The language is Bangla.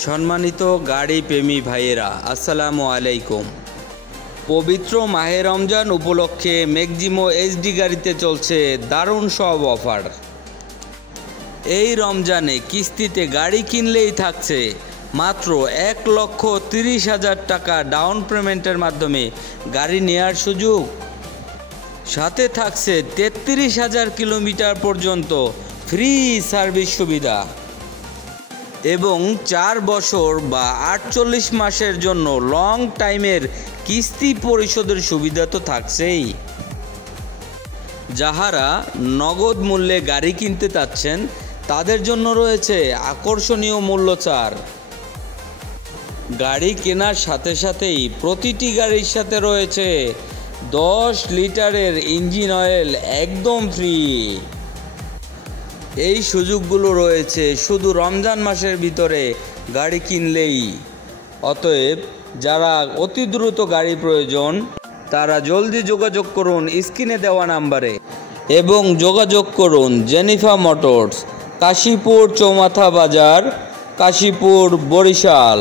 সম্মানিত গাড়ি প্রেমী ভাইয়েরা, আসসালামু আলাইকুম। পবিত্র মাহে রমজান উপলক্ষে ম্যাক্সিমো এইচডি গাড়িতে চলছে দারুণ সব অফার। এই রমজানে কিস্তিতে গাড়ি কিনলেই থাকছে মাত্র 1,30,000 টাকা ডাউন পেমেন্টের মাধ্যমে গাড়ি নেওয়ার সুযোগ। সাথে থাকছে 33,000 কিলোমিটার পর্যন্ত ফ্রি সার্ভিস সুবিধা এবং 4 বছর বা 48 মাসের জন্য লং টাইমের কিস্তি পরিশোধের সুবিধা তো থাকছেই। যাহারা নগদ মূল্যে গাড়ি কিনতে চাচ্ছেন তাদের জন্য রয়েছে আকর্ষণীয় মূল্য ছাড়। গাড়ি কেনার সাথে সাথেই প্রতিটি গাড়ির সাথে রয়েছে 10 লিটারের ইঞ্জিন অয়েল একদম ফ্রি। এই সুযোগগুলো রয়েছে শুধু রমজান মাসের ভিতরে গাড়ি কিনলেই। অতএব যারা অতি দ্রুত গাড়ি প্রয়োজন তারা জলদি যোগাযোগ করুন স্ক্রিনে দেওয়া নাম্বারে এবং যোগাযোগ করুন জেনিফা মোটরস, কাশীপুর চৌমাথা বাজার, কাশীপুর, বরিশাল।